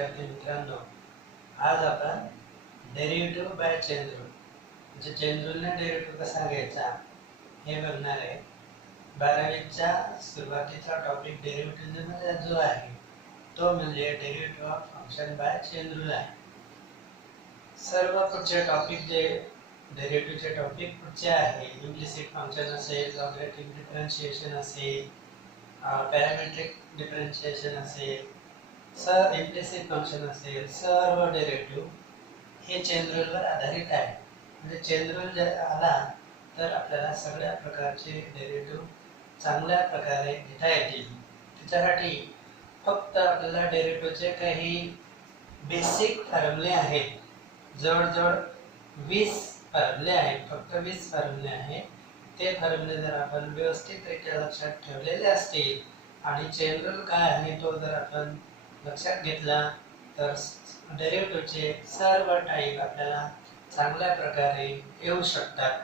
विद्यार्थी मित्रांनो, आज आपण डेरिव्हेटिव्ह बाय चेन रूल म्हणजे चेन रूलने डेरिव्हेटिव्ह कसा घ्यायचा हे बघणार आहे. 12वीच्या सुरुवातीचा टॉपिक डेरिव्हेटिव्हमध्ये जो आहे तो म्हणजे derivative of function by chain rule आहे. सर्व पुढचे टॉपिक जे डेरिव्हेटिव्हचे टॉपिक पुढचे आहे, इम्प्लिसिट फंक्शन असेल, लॉगॅरिथमिक डिफरन्शिएशन असेल, पॅरामेट्रिक डिफरन्शिएशन असेल, इम्प्लिसिट फंक्शन असेल, सर्व डेरिव्हेटिव्ह हे चेन रूलवर आधारित आहे. म्हणजे चेन रूल जर आला तर आपल्याला सगळ्या प्रकारचे डेरिव्हेटिव्ह चांगल्या प्रकारे घेता येतील. त्याच्यासाठी फक्त आपल्याला डेरिव्हेटिव्हचे काही बेसिक फॉर्म्युले आहेत, जवळजवळ 20 फॉर्म्युले आहेत, फक्त 20 फॉर्म्युले आहेत. ते फॉर्म्युले जर आपण व्यवस्थितरित्या लक्षात ठेवलेले असतील आणि चेन रूल काय आहे तो जर आपण लक्षात घेतला तर डेरिव्हेटिव्हचे सर्व टाईप आपल्याला चांगल्या प्रकारे येऊ शकतात.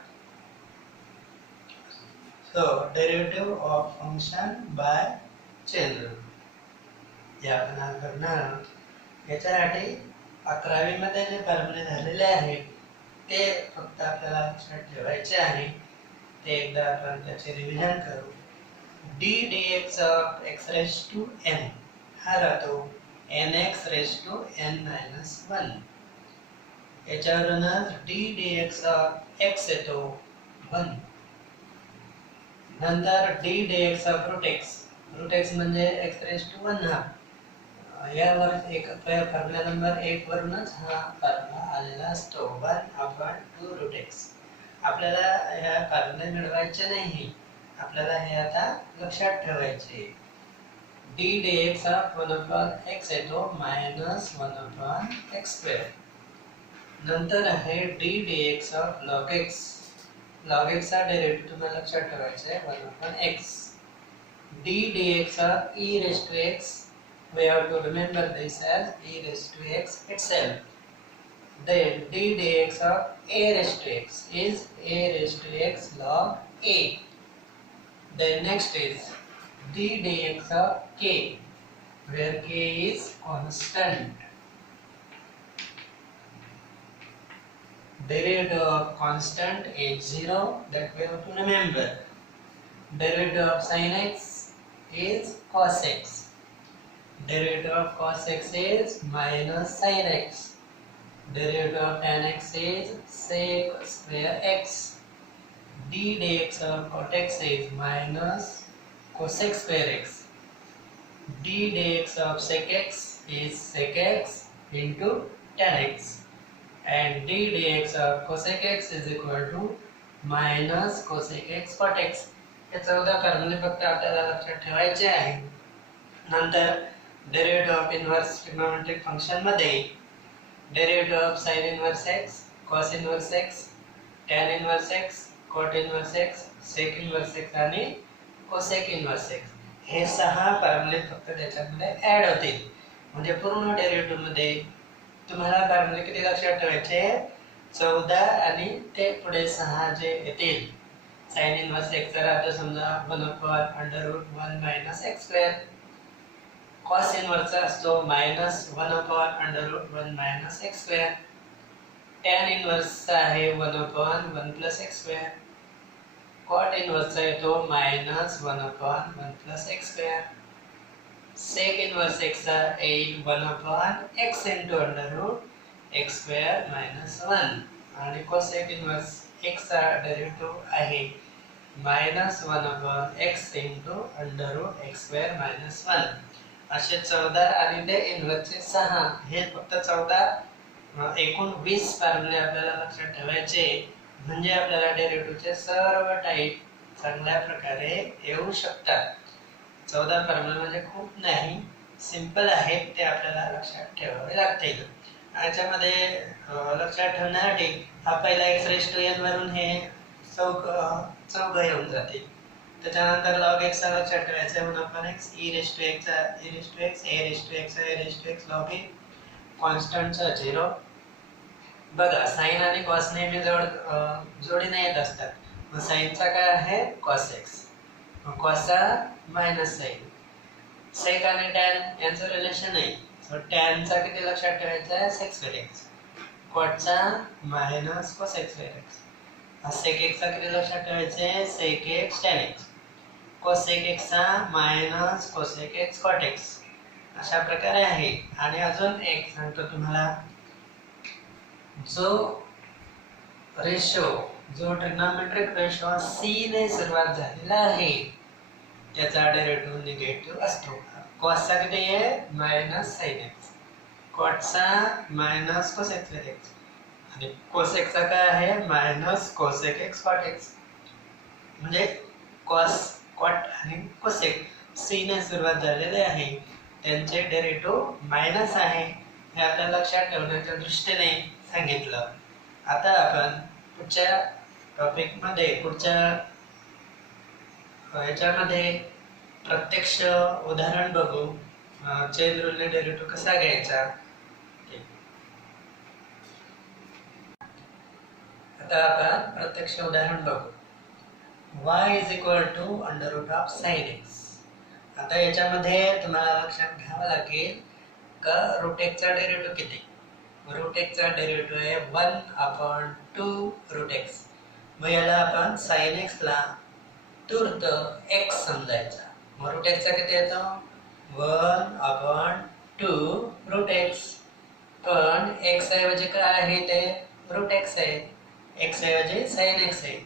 So derivative of function by chain rule या आपण आज करणार आहोत. याच्यासाठी 11वी मध्ये जे फॉर्म्युले झालेले आहेत ते फक्त आपल्याला लक्षात ठेवायचे आहे. ते एकदा आपण त्याचे रिव्हिजन करू. d dx of x raised to n हा राहतो nx raised to n minus 1. याच्यावरूनच d dx of x येतो 1. नंतर d dx of root x म्हणजे x raised to 1 हा. यावर एक फॉर्म्युला नंबर 1 वरूनच हा फॉर्म्युला आलेला असतो 1/2 root x. आपल्याला ह्या फॉर्म्युले मिळवायचे नाही, आपल्याला हे आता लक्षात ठेवायचे. d dx of 1/x येतो -1/x². नंतर आहे d dx of log x. log x चा डेरिव्हेटिव्ह तुम्हाला लक्षात ठेवायचा आहे 1/x. d dx of e raised to x, we have to remember this as e raised to x itself. Then d dx of a raised to x is a raised to x log a. Then next is d dx of k, where k is constant. Derivative of constant is 0, that we have to remember. Derivative of sin x is cos x. Derivative of cos x is minus sin x. Derivative of tan x is sec square x. d dx of cot x is minus cosec square x. d dx of sec x is sec x into tan x. And d dx of cosec x is equal to minus cosec x cot x. हे 14 फॉर्म्युले फक्त आपल्याला लक्षात ठेवायचे आहे. नंतर derivative of inverse trigonometric function मध्ये derivative of sin inverse x, cos inverse x, tan inverse x, cot inverse x, sec inverse x आणि cosec inverse x हे 6 फॉर्म्युले फक्त त्याच्यामध्ये ऍड होतील. म्हणजे पूर्ण डेरिव्हेटिव्ह मध्ये तुम्हाला फॉर्म्युले किती लक्षात ठेवायचे? 14 आणि ते पुढे 6 जे येतील. sin इनव्हर्स x चा राहतो समजा 1/√1 - x². cos इनव्हर्स असतो -1/√1 - x². tan इनव्हर्स आहे 1/1 + x². cot इनव्हर्स येतो -1/1 + x². sec इनव्हर्स x चा येईल 1/x × x² - 1 आणि cosec इनव्हर्स x चा डेरिव्हेटिव्ह आहे -1/x × x² - 1. असे 14 आणि ते इनव्हर्सचे 6 हे फक्त 14 एकूण 20 फॉर्म्युले आपल्याला लक्षात ठेवायचे. म्हणजे आपल्याला डेरिव्हेटिव्हचे सर्व टाईप चांगल्या प्रकारे येऊ शकतात. 14 फॉर्म्युले म्हणजे खूप नाही, सिंपल आहेत, ते आपल्याला लक्षात ठेवावे लागतील. याच्यामध्ये लक्षात ठेवण्यासाठी हा पहिला x raised to n वरून हे चौघ येऊन जातील. त्याच्यानंतर log x चा लक्षात ठेवायचा 1/x, e raised to x, e raised to x, a raised to x, a raised to x log a, constant चा 0. बघा साइन आणि cos नेहमी जोडीने येत असतात. मग sin चा काय आहे cos x, cos चा मायनस sin. sec आणि tan यांचं रिलेशन आहे. सो टॅनचा किती लक्षात ठेवायचा आहे sec square x. कॉटचा minus cosec square x. sec x चा किती लक्षात ठेवायचे sec x tan x. cosec x चा minus cosec x cot x. अशा प्रकारे आहे. आणि अजून एक सांगतो तुम्हाला, जो रेशो जो ट्रिग्नोमेट्रिक रेशो c ने सुरुवात झालेला आहे त्याचा डेरिव्हेटिव्ह निगेटिव्ह असतो. cos चा किती आहे मायनस sin x, cot चा मायनस cosec x आणि cosec चा काय आहे minus cosec x cot x. म्हणजे cos cot आणि cosec c ने सुरुवात झालेले आहे त्यांचे डेरिव्हेटिव्ह मायनस आहे हे आपल्याला लक्षात ठेवण्याच्या दृष्टीने सांगितलं. आता आपण पुढच्या टॉपिक मध्ये पुढच्या याच्यामध्ये प्रत्यक्ष उदाहरण बघू. चेन रूलने डेरिव्हेटिव्ह कसा घ्यायचा. आता आपण प्रत्यक्ष उदाहरण बघू. y is equal to under root of sin x. आता याच्यामध्ये तुम्हाला लक्षात घ्यावं लागेल का रूट x चा डेरिव्हेटिव्ह किती. रूट x चा डेरिव्हेटिव्ह आहे 1/2 रूट x. मग याला आपण sin x ला तूर्त x समजायचा. मग रूट x चा किती येतो 1/2 रूट x. पण x ऐवजी काय आहे ते रूट x आहे. x ऐवजी sin x आहे.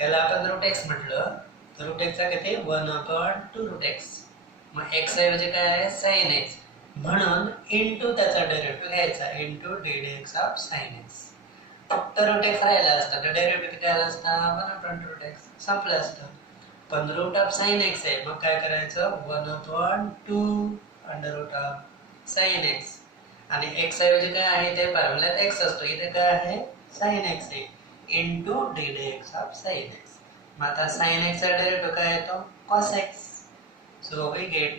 याला आपण रूट x म्हटलं तर रूट x चा किती 1/2 रूट x. मग x ऐवजी काय आहे sin x म्हणून इनटू त्याचा डेरिव्हेटिव्ह घ्यायचा into ddx of sin x. फक्त रूट x राहिला असता तर डेरिव्हेटिव्ह किती आला असता 1/2 रूट x संपलं असतं. पण रूट ऑफ sin x आहे मग काय करायचं 1/2 under root of sin x आणि x ऐवजी काय आहे ते फॉर्म्युल्यात x असतो. इथे काय आहे sin x आहे into ddx of sin x. मग आता sin x चा डेरिव्हेटिव्ह काय येतो cos x. So we get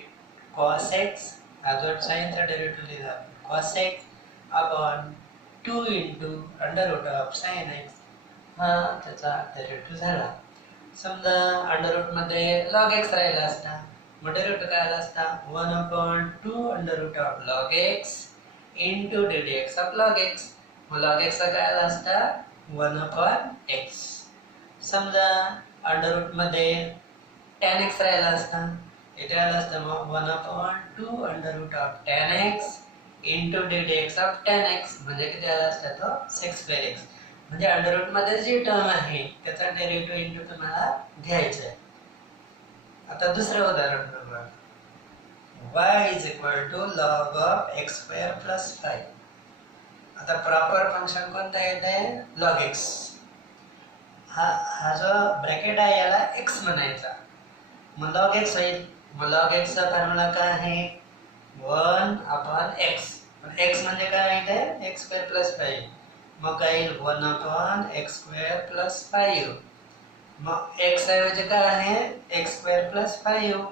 cos x अजून sin चा डेरिव्हेटिव्ह लिहिला cos x upon 2 into under root of sin x. हा त्याचा डेरिव्हेटिव्ह झाला. समजा अंडर रूट मध्ये log x राहिला असता मग डेरिव्हेटिव्ह काय आला असता 1/2 under root of log x into ddx of log x. मग log x चा काय आला असता 1/x. समजा अंडर रूट मध्ये tan x राहिला असता इथे आला असता मग 1/2 under root of tan x into ddx of tan x म्हणजे किती आला असता तो sec square x. म्हणजे अंडर रूट मध्ये जी टर्म आहे त्याचा डेरिव्हेटिव्ह इंटू तुम्हाला घ्यायचा आहे. आता दुसरं उदाहरण बघूया. y is equal to log of x square plus 5. आता प्रॉपर फंक्शन कोणतं येते log x. हा जो ब्रॅकेट आहे याला x म्हणायचा. मग log x होईल. मग log x चा फॉर्म्युला काय आहे 1/x. पण x म्हणजे काय आहे ते x square plus 5. मग काय येईल 1/x square plus 5. मग x ऐवजी काय आहे x square plus 5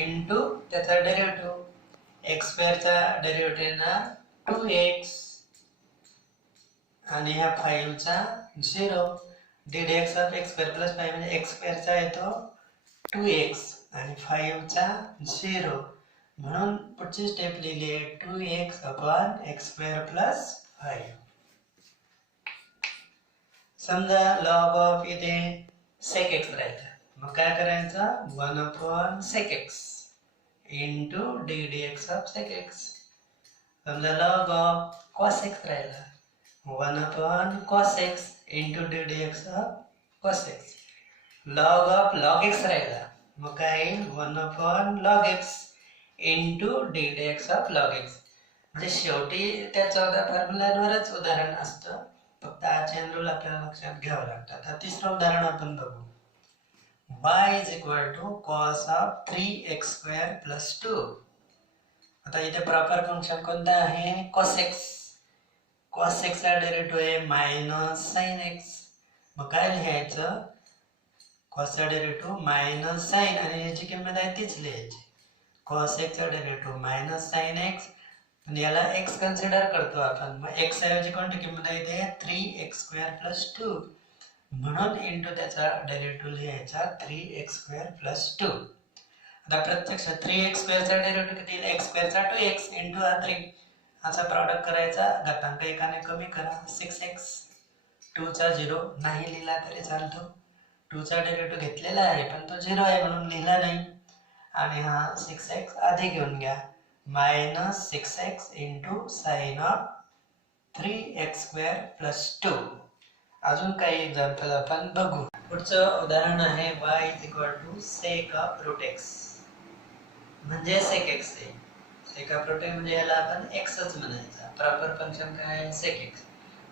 इंटू त्याचा डेरिव्हेटिव्ह x square चा डेरिव्हेटिव्ह ना 2x आणि ह्या 5 चा 0. ddx of x square plus 5 म्हणजे x square चा येतो 2x आणि 5 चा 0. म्हणून पुढची स्टेप लिहिली आहे 2x upon x square plus 5. समजा log of इथे sec x राहिला मग काय करायचं 1/sec x into ddx of sec x. समजा log of cos x राहिला 1/cos x into ddx of cos x. log of log x राहिला मग काय येईल 1/log x into ddx of log x. म्हणजे शेवटी त्या 14 फॉर्म्युलांवरच उदाहरण असतं. फक्त हा चेन रूल आपल्याला लक्षात घ्यावा लागतं. आता तिसरं उदाहरण आपण बघू. y is equal to cos of 3x square plus 2. आता इथे प्रॉपर फंक्शन कोणतं आहे cos x. cos x चा डेरिव्हेटिव्ह आहे मायनस sin x. मग काय लिहायचं cos चा डेरिव्हेटिव्ह मायनस sin आणि याची किंमत आहे तीच लिहायची. cos x चा डेरिव्हेटिव्ह मायनस sin x आणि याला x कन्सिडर करतो आपण. मग x ऐवजी कोणती किंमत आहे इथे 3x square plus 2 म्हणून इंटू त्याचा डेरिव्हेटिव्ह लिहायचा 3x square plus 2. आता प्रत्यक्ष 3x स्क्वेअरचा डेरिव्हेटिव्ह किती येईल? x स्क्वेअरचा 2x इंटू हा 3 असा प्रॉडक्ट करायचा, घातांक एकाने कमी करा. 6x 2 चा 0 नाही लिहिला तरी चालतो. 2 चा डेरिव्हेटिव्ह घेतलेला आहे पण तो 0 आहे म्हणून लिहिला नाही. आणि हा 6x आधी घेऊन घ्या. Minus 6x into sine of 3x square plus 2. अजून काही एक्झाम्पल आपण बघू. पुढचं उदाहरण आहे y is equal to sec of root x. म्हणजे सेक x आहे. सेक ऑफ रूट x म्हणजे याला आपण xच म्हणायचा. प्रॉपर फंक्शन काय आहे? Sec x.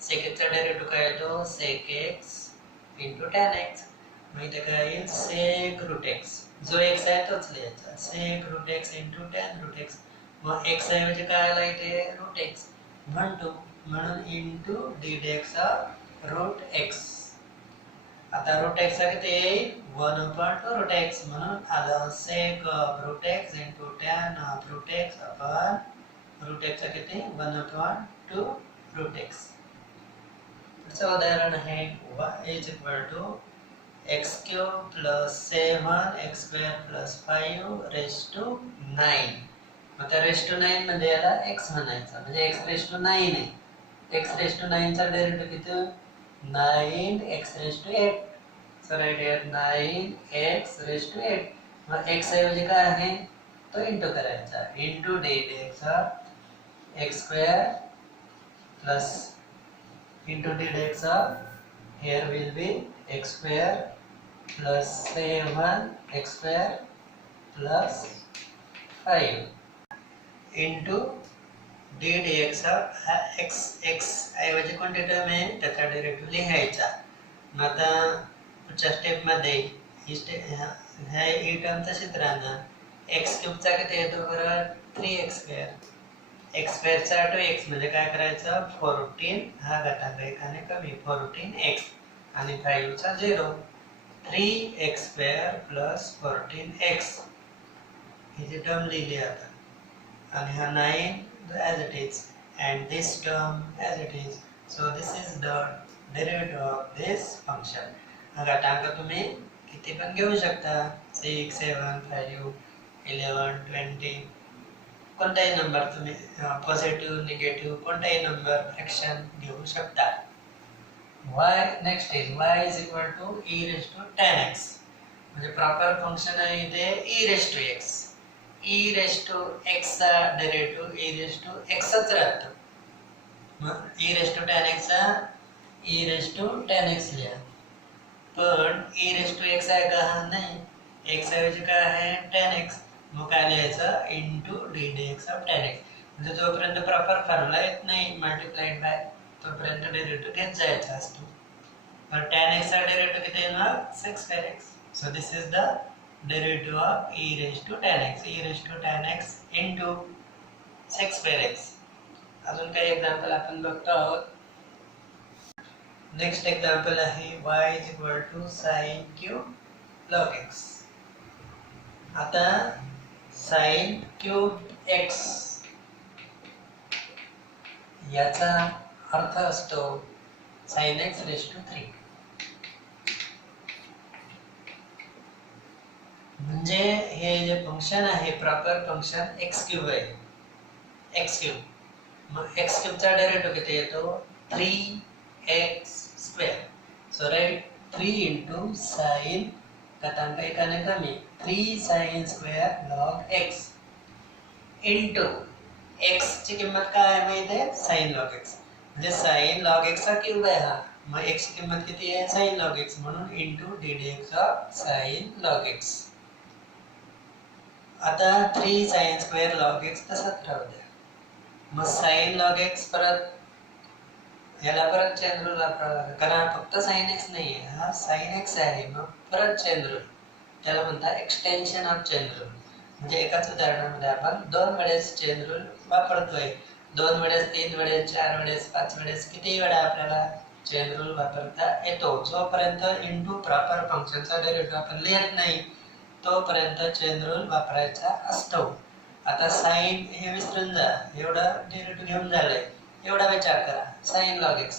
सेक x चा डेरिव्हेटिव्ह काय येतो? Sec x into tan x. मग इथे काय येईल? Sec root x. जो x आहे तोच लिहायचा. Sec root x into tan root x. मग x ऐवजी काय आला इथे? Root x. म्हणून into D dx of root x. आता रूट x चा किती येईल? 1/2 रूट x. म्हणून आलं sec of root x into tan of root x upon route x चा किती? 1/2 रूट x. पुढचं उदाहरण आहे y is equal to x cube plus 7x square plus 5 raise to 9. आता रेज टू 9 म्हणजे याला x म्हणायचा. म्हणजे x रेज टू 9 आहे. x रेज टू 9 चा डेरिव्हेटिव्ह किती? 9x raise to 8. So right here 9x raise to 8. मग x ऐवजी काय आहे? तो इंटू करायचा. Into D dx of x square plus into D dx of here will be x square plus 7x square plus 5 into d dx of x ऐवजी कोणती term आहे? त्याचा डेरिव्हेटिव्ह लिहायचा. मग आता पुढच्या स्टेप मध्ये ही टर्म तशीच राहणार. x क्यूबचा किती येतो बरं? 3x square. x स्क्वेअरचा 2x म्हणजे काय करायचं? 14 हा घातांक एकाने कमी 14x आणि 5 चा 0. 3x स्क्वेअर प्लस 14x ही जी टर्म लिहिली आता. आणि हा 9 as it is and this term as it is. So this is the derivative of this function. हा घातांक तुम्ही किती पण घेऊ शकता. 6, 7, 5, 11, 20 कोणताही नंबर तुम्ही पॉझिटिव्ह निगेटिव्ह कोणताही नंबर फ्रॅक्शन घेऊ शकता. y next is y is equal to e raised to tan x. म्हणजे प्रॉपर फंक्शन आहे इथे e raised to x. e raised to x चा derivative e raised to x च राहतो. मग e raised to tan x चा e raised to tan x लिहा. पण e raised to x आहे का? नाही. x ऐवजी काय आहे? tan x. मग काय लिहायचं? Into D dx of tan x. म्हणजे जोपर्यंत प्रॉपर फॉर्म्युला येत नाही मल्टिप्लाइड बाय तोपर्यंत डेरिव्हेटिव्ह घेत जायचा असतो. पण tan x चा डेरिव्हेटिव्ह किती येणार? 6 square x. So this is the derivative of e raised to tan x. e raised to tan x into 6 square x. अजून काही एक्झाम्पल आपण बघतो आहोत. नेक्स्ट एक्झाम्पल आहे y is equal to sin cube log x. आता sin cube x याचा अर्थ असतो sin x raised to 3. म्हणजे हे जे फंक्शन आहे प्रॉपर फंक्शन x क्यूब आहे. x cube. मग x क्यूब चा डेरिव्हेटिव्ह किती येतो? 3x square. So right 3 into sin घातांक एकाने कमी 3 sin square log x into x ची किंमत काय आहे माहिती आहे? sin log x. म्हणजे sin log x चा क्यूब आहे हा. मग x ची किंमत किती आहे? sin log x. म्हणून into D dx of sin log x. आता 3 sin स्क्वेअर log x तसाच राहू द्या. मग sin log x परत याला परत चेन रूल वापरावा लागेल. कारण फक्त sin x नाही आहे, हा sin x आहे. मग परत चेन रूल त्याला म्हणतात एक्सटेन्शन ऑफ चेन रूल. म्हणजे एकाच उदाहरणामध्ये आपण 2 वेळेस चेन रूल वापरतोय. 2 वेळेस, 3 वेळेस, 4 वेळेस, 5 वेळेस किती वेळा आपल्याला चेन रूल वापरता येतो. जोपर्यंत इंटू प्रॉपर फंक्शनचा डेरिव्हेटिव्ह आपण लिहित नाही तोपर्यंत चेन रूल वापरायचा असतो. आता साइन हे विसरून जा. एवढा डेरिव्हेटिव्ह घेऊन झालंय. एवढा विचार करा. sin log x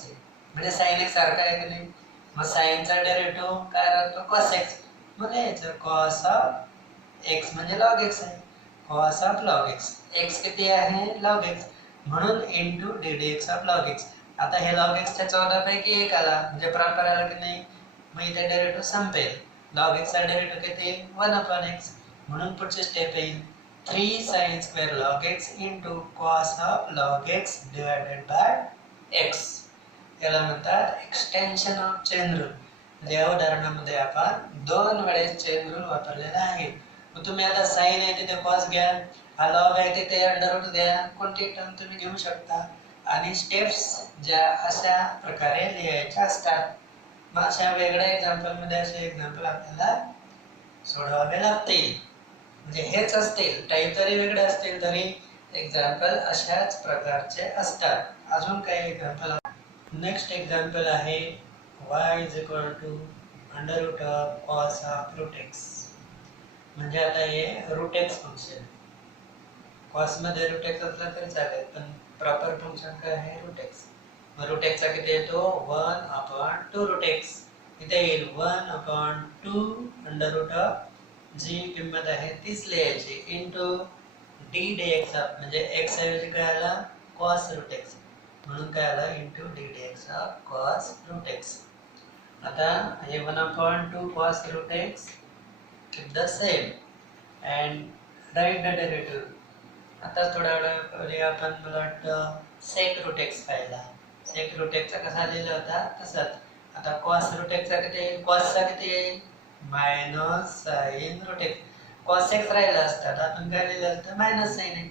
म्हणजे sin x सारखा आहे की नाही? मग sin चा डेरिव्हेटिव्ह काय राहतो? cos x. मग लिहायचं cos of x म्हणजे log x आहे, cos of log x, x किती आहे log x, म्हणून into ddx of log x. आता हे log x च्या 14 पैकी 1 आला म्हणजे प्रॉपर आला की नाही, मग इथे डेरिव्हेटिव्ह संपेल. log x चा डेरिव्हेटिव्ह किती 1/x, म्हणून पुढची स्टेप येईल 3 sin square log x into cos of log x divided by x. याला म्हणतात एक्सटेन्शन ऑफ चेन रूल. या उदाहरणामध्ये आपण 2 वेळेस चेन रूल वापरलेला आहे. मग तुम्ही आता साइन आहे तिथे cos घ्या, हा log आहे तिथे अंडर रूट घ्या, कोणती टर्म तुम्ही घेऊ शकता आणि स्टेप्स ज्या अशा प्रकारे लिहायच्या असतात. मग अशा वेगळ्या एक्झाम्पल मध्ये असे एक्झाम्पल आपल्याला सोडवावे लागतील. म्हणजे हेच असतील, टाईप जरी वेगळे असतील तरी एक्झाम्पल अशाच प्रकारचे असतात. अजून काही एक्झाम्पल. नेक्स्ट एक्झाम्पल आहे y is equal to under root of cos of root x. म्हणजे आता हे root x फंक्शन, cos मध्ये root x असला तरी चालेल, पण प्रॉपर फंक्शन काय आहे root x. मग root x चा किती येतो 1/2 root x. इथे येईल 1/2 under root of जी किंमत आहे तीच लिहायची into d dx म्हणजे x ऐवजी काय आला cos root x, म्हणून काय आला into d dx of cos root x. आता हे 1/2 cos root x is the same and write the derivative. आता थोड्या वेळापूर्वी आपण मला वाटतं sec root x पाहिला. sec root x चा कसा लिहिला होता तसाच. आता cos root x चा किती, cos चा किती आहे minus sin root x. cos x राहिला असता तर आपण काय लिहिलं असतं minus sin x.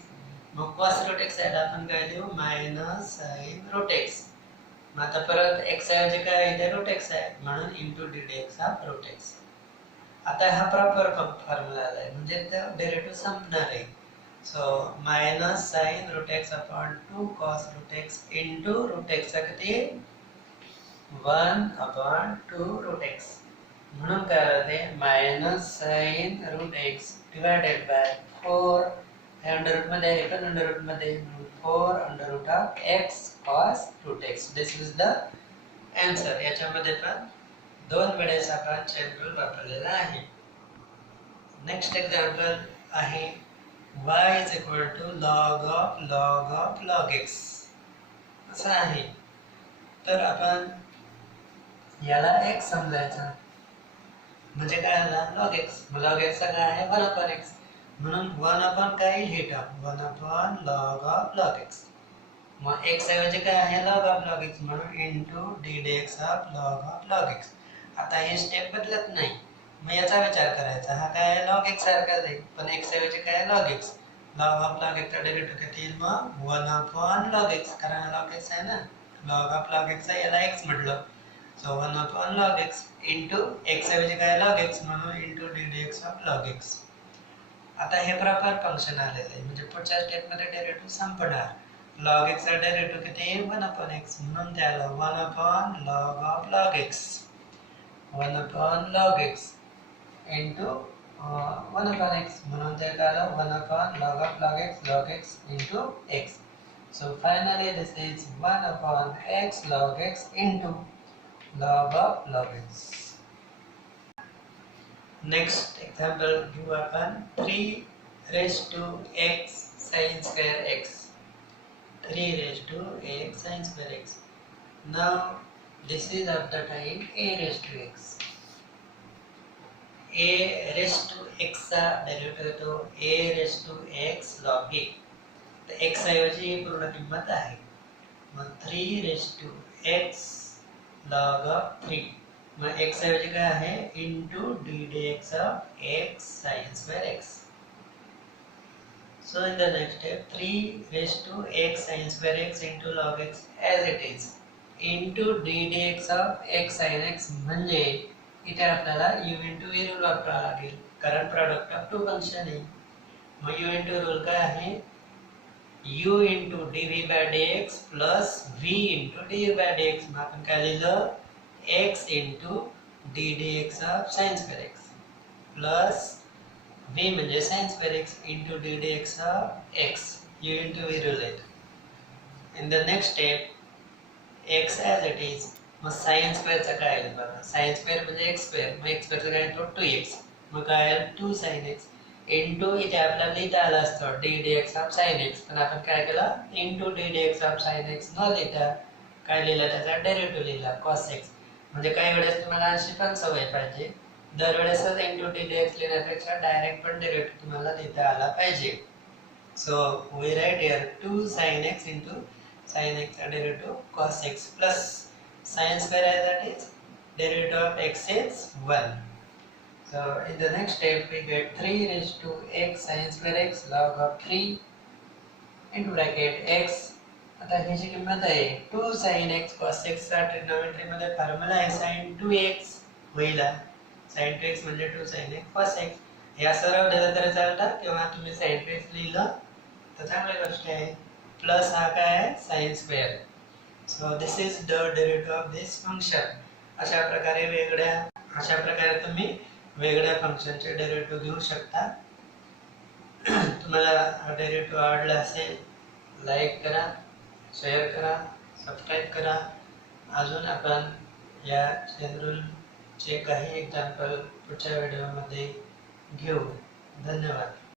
मग cos root x आहे आपण काय लिहू minus sin root x. मग आता परत x ऐवजी काय आहे root x आहे, म्हणून into ddx of root x. आता हा प्रॉपर फॉर्म्युला आलाय म्हणजे त्या डेरिव्हेटिव्ह संपणार आहे. So minus sin root x upon 2 cos root x into root x चा किती 1/2 root x, म्हणून काय होते minus sin root x divided by 4 under root मध्ये आहे पण अंडर रूट मध्ये 4 under root of x cos root x. This is the answer. याच्यामध्ये पण 2 वेळेस आपण चेन रूल वापरलेला आहे. नेक्स्ट एक्झाम्पल आहे y is equal to log of log x असं आहे. तर आपण याला x समजायचा म्हणजे काय आला log x. log x चा काय आहे 1/x, म्हणून 1 काय लिहित 1 log of log x. मग x ऐवजी काय आहे log of log x, म्हणून into d dx of log x. आता हे स्टेप बदलत नाही, मग याचा विचार करायचा. हा काय log x सारखाच आहे पण x ऐवजी काय log x. log of log x चा डेरिव्हेटिव्ह किती येईल मग 1 log x, कारण log x आहे ना, log of log x याला x म्हटलं. So 1 log x into x ऐवजी काय log x, म्हणून into d dx of log x. आता हे प्रॉपर फंक्शन आलेलं आहे म्हणजे पुढच्या स्टेप मध्ये डेरिव्हेटिव्ह संपणार. log x चा डेरिव्हेटिव्ह किती आहे 1/x, म्हणून त्याला 1 log of log x 1 log x into 1/x, म्हणून ते काय आलं 1 log of log x into x. So finally this is 1/x log x into log of log x. Next example give upon 3 raised to x sin square x. 3 raised to x sin square x. Now this is of the type a raised to x. a raised to x चा derivative तो a raised to x log a. तर x ऐवजी पूर्ण किंमत आहे. मग 3 raised to x log of 3. मग x ऐवजी काय आहे into d dx of x sin square x. So in the next step 3 raised to x sin square x into log x as it is into d dx of x sin x, म्हणजे इथे आपल्याला u into v rule वापरावा लागेल कारण product of to function आहे. मग u into rule काय आहे u into dv by dx plus v into dv by dx. मग आपण काय लिहिलं x into d dx of sin square x plus v म्हणजे sin square x into d dx of x. u into v rule it. In the next step x as it is. मग sin square चा काय आहे बघा, sin square म्हणजे x square, मग x square चा काय येतो 2x, मग काय आहे 2 sin x इंटू इथे आपल्याला लिहिता आला असतं D D x of sine x, पण आपण काय केलं into D D x of sine x न लिहिता काय लिहिलं त्याचा डेरिव्हेटिव्ह लिहिला कॉस एक्स. म्हणजे काही वेळेस तुम्हाला अशी पण सवय पाहिजे, दरवेळेसच इंटू डी डी एक्स लिहिण्यापेक्षा डायरेक्ट पण डेरिव्हेटिव्ह तुम्हाला लिहिता आला पाहिजे. So we write here 2 sin x into sin x derivative cos x plus sin square, that is derivative of x is 1. So in the next step we get 3 raised to x sin square x log of 3 into bracket x. आता ह्याची किंमत आहे 2 sin x cos x चा trigonometry मध्ये formula आहे sin 2x होईल. sin 2x म्हणजे 2 sin x cos x. या सरळ दिलं तरी चालतं किंवा तुम्ही sin 2x लिहिलं तर चांगली गोष्ट आहे. प्लस हा काय आहे sin square. So this is the derivative of this function. अशा प्रकारे तुम्ही वेगळ्या फंक्शनचे डेरिव्हेटिव्ह घेऊ शकता. तुम्हाला हा डेरिव्हेटिव्ह आवडला असेल लाईक करा, शेअर करा, सबस्क्राईब करा. अजून आपण या चेन रूलचे काही एक्झाम्पल पुढच्या व्हिडिओमध्ये घेऊ. धन्यवाद.